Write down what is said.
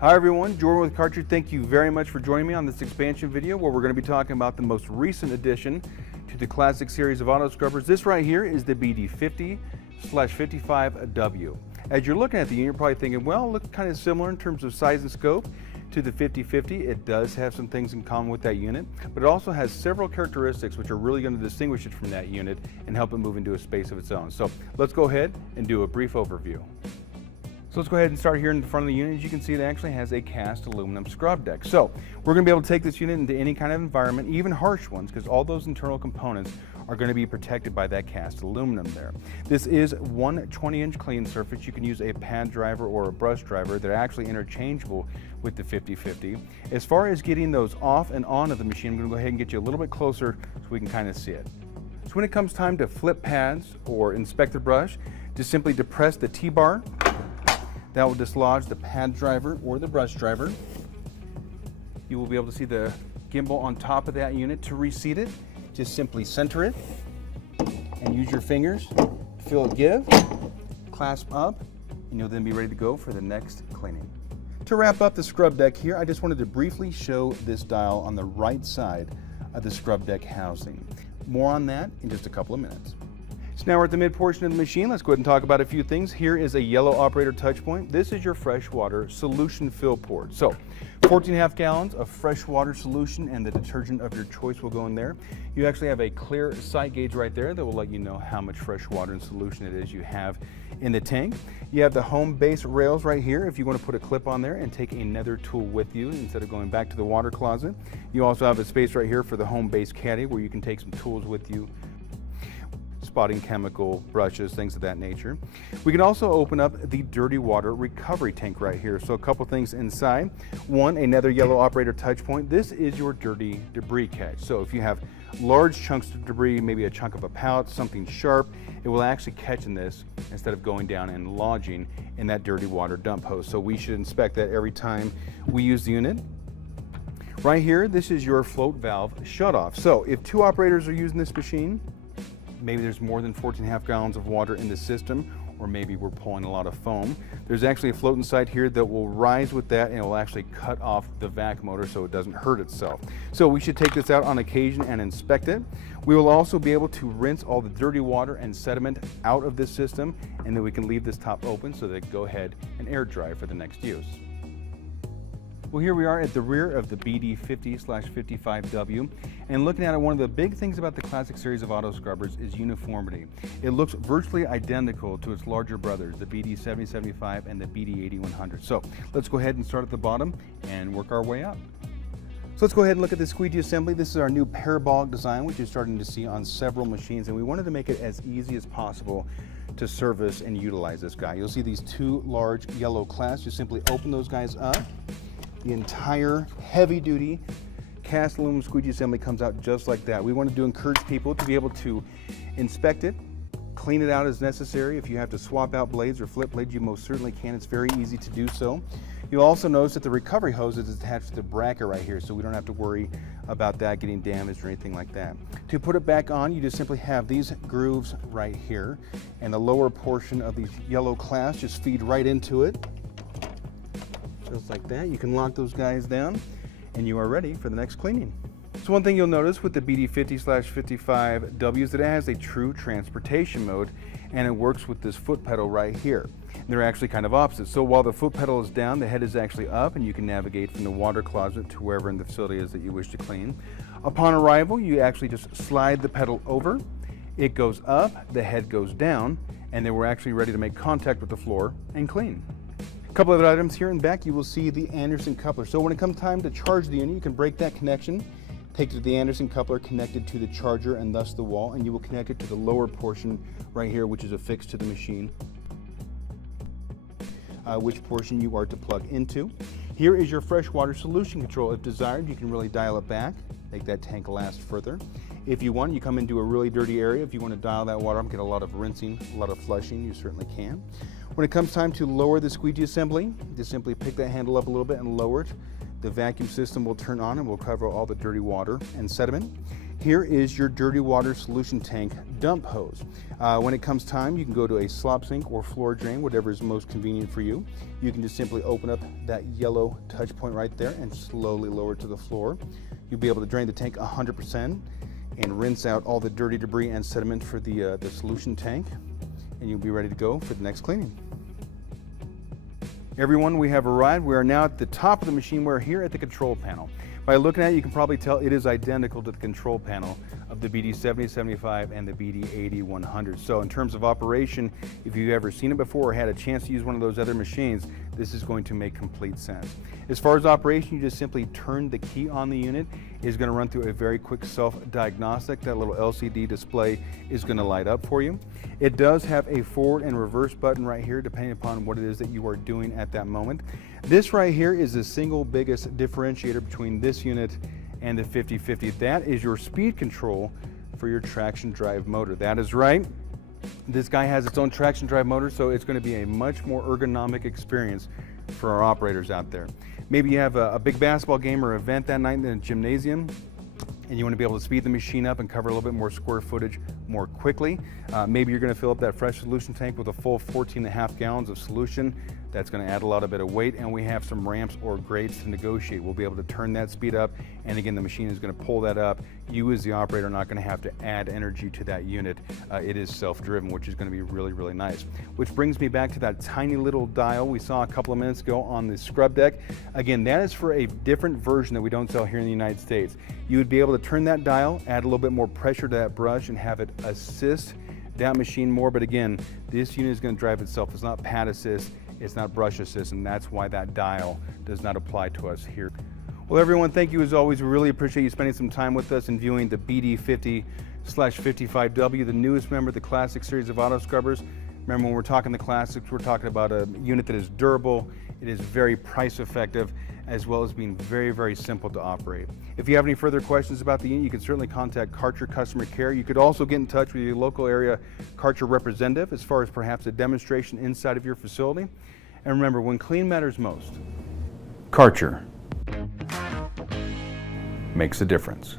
Hi everyone, Jordan with Karcher. Thank you very much for joining me on this expansion video where we're going to be talking about the most recent addition to the classic series of auto scrubbers. This right here is the BD50/55W. As you're looking at the unit, you're probably thinking, well, it looks kind of similar in terms of size and scope to the 5050. It does have some things in common with that unit, but it also has several characteristics which are really going to distinguish it from that unit and help it move into a space of its own. So let's go ahead and do a brief overview. So let's go ahead and start here in the front of the unit. As you can see, it actually has a cast aluminum scrub deck. So we're going to be able to take this unit into any kind of environment, even harsh ones, because all those internal components are going to be protected by that cast aluminum there. This is one 20-inch clean surface. You can use a pad driver or a brush driver. They're actually interchangeable with the 5050. As far as getting those off and on of the machine, I'm going to go ahead and get you a little bit closer so we can kind of see it. So when it comes time to flip pads or inspect the brush, just simply depress the T-bar. That will dislodge the pad driver or the brush driver. You will be able to see the gimbal on top of that unit. To reseat it, just simply center it and use your fingers to feel it give, clasp up, and you'll then be ready to go for the next cleaning. To wrap up the scrub deck here, I just wanted to briefly show this dial on the right side of the scrub deck housing. More on that in just a couple of minutes. So now we're at the mid portion of the machine. Let's go ahead and talk about a few things. Here is a yellow operator touch point. This is your freshwater solution fill port. So 14.5 gallons of freshwater solution and the detergent of your choice will go in there. You actually have a clear sight gauge right there that will let you know how much fresh water and solution it is you have in the tank. You have the home base rails right here if you want to put a clip on there and take another tool with you instead of going back to the water closet. You also have a space right here for the home base caddy where you can take some tools with you, spotting chemical, brushes, things of that nature. We can also open up the dirty water recovery tank right here. So a couple things inside. One, another yellow operator touch point. This is your dirty debris catch. So if you have large chunks of debris, maybe a chunk of a pallet, something sharp, it will actually catch in this instead of going down and lodging in that dirty water dump hose. So we should inspect that every time we use the unit. Right here, this is your float valve shutoff. So if two operators are using this machine, maybe there's more than 14.5 gallons of water in the system, or maybe we're pulling a lot of foam. There's actually a float inside here that will rise with that and it will actually cut off the vac motor so it doesn't hurt itself. So we should take this out on occasion and inspect it. We will also be able to rinse all the dirty water and sediment out of this system, and then we can leave this top open so that it can go ahead and air dry for the next use. Well, here we are at the rear of the BD50/55W, and looking at it, one of the big things about the classic series of auto scrubbers is uniformity. It looks virtually identical to its larger brothers, the BD7075 and the BD8100. So let's go ahead and start at the bottom and work our way up. So let's go ahead and look at the squeegee assembly. This is our new parabolic design, which you're starting to see on several machines, and we wanted to make it as easy as possible to service and utilize this guy. You'll see these two large yellow clasps. You simply open those guys up. The entire heavy-duty cast aluminum squeegee assembly comes out just like that. We wanted to encourage people to be able to inspect it, clean it out as necessary. If you have to swap out blades or flip blades, you most certainly can. It's very easy to do so. You'll also notice that the recovery hose is attached to the bracket right here, so we don't have to worry about that getting damaged or anything like that. To put it back on, you just simply have these grooves right here, and the lower portion of these yellow clasps just feed right into it. Just like that. You can lock those guys down and you are ready for the next cleaning. So one thing you'll notice with the BD50/55W is that it has a true transportation mode, and it works with this foot pedal right here. And they're actually kind of opposite. So while the foot pedal is down, the head is actually up, and you can navigate from the water closet to wherever in the facility is that you wish to clean. Upon arrival, you actually just slide the pedal over, it goes up, the head goes down, and then we're actually ready to make contact with the floor and clean. A couple of items here in back, you will see the Anderson coupler. So when it comes time to charge the unit, you can break that connection, take it to the Anderson coupler connected to the charger and thus the wall, and you will connect it to the lower portion right here, which is affixed to the machine, which portion you are to plug into. Here is your freshwater solution control. If desired, you can really dial it back, make that tank last further. If you want, you come into a really dirty area. If you want to dial that water up, get a lot of rinsing, a lot of flushing, you certainly can. When it comes time to lower the squeegee assembly, just simply pick that handle up a little bit and lower it. The vacuum system will turn on and will cover all the dirty water and sediment. Here is your dirty water solution tank dump hose. When it comes time, you can go to a slop sink or floor drain, whatever is most convenient for you. You can just simply open up that yellow touch point right there and slowly lower it to the floor. You'll be able to drain the tank 100% and rinse out all the dirty debris and sediment for the solution tank, and you'll be ready to go for the next cleaning. Everyone, we have arrived. We are now at the top of the machine. We're here at the control panel. By looking at it, you can probably tell it is identical to the control panel of the BD7075 and the BD80-100. So in terms of operation, if you've ever seen it before or had a chance to use one of those other machines, this is going to make complete sense. As far as operation, you just simply turn the key on the unit. It's going to run through a very quick self-diagnostic. That little LCD display is going to light up for you. It does have a forward and reverse button right here, depending upon what it is that you are doing at that moment. This right here is the single biggest differentiator between this unit and the 5050. That is your speed control for your traction drive motor. That is right. This guy has its own traction drive motor, so it's going to be a much more ergonomic experience for our operators out there. Maybe you have a big basketball game or event that night in the gymnasium, and you want to be able to speed the machine up and cover a little bit more square footage more quickly. Maybe you're going to fill up that fresh solution tank with a full 14.5 gallons of solution. That's going to add a lot of bit of weight, and we have some ramps or grades to negotiate. We'll be able to turn that speed up, and again, the machine is going to pull that up. You as the operator are not going to have to add energy to that unit. It is self-driven, which is going to be really, really nice. Which brings me back to that tiny little dial we saw a couple of minutes ago on the scrub deck. Again, that is for a different version that we don't sell here in the United States. You would be able to turn that dial, add a little bit more pressure to that brush, and have it assist that machine more. But again, this unit is going to drive itself. It's not pad assist. It's not brush assist, and that's why that dial does not apply to us here. Well, everyone, thank you as always. We really appreciate you spending some time with us and viewing the BD50/55W, the newest member of the Classic series of auto scrubbers. Remember, when we're talking the Classics, we're talking about a unit that is durable, it is very price effective, as well as being very, very simple to operate. If you have any further questions about the unit, you can certainly contact Karcher Customer Care. You could also get in touch with your local area Karcher representative as far as perhaps a demonstration inside of your facility. And remember, when clean matters most, Karcher makes a difference.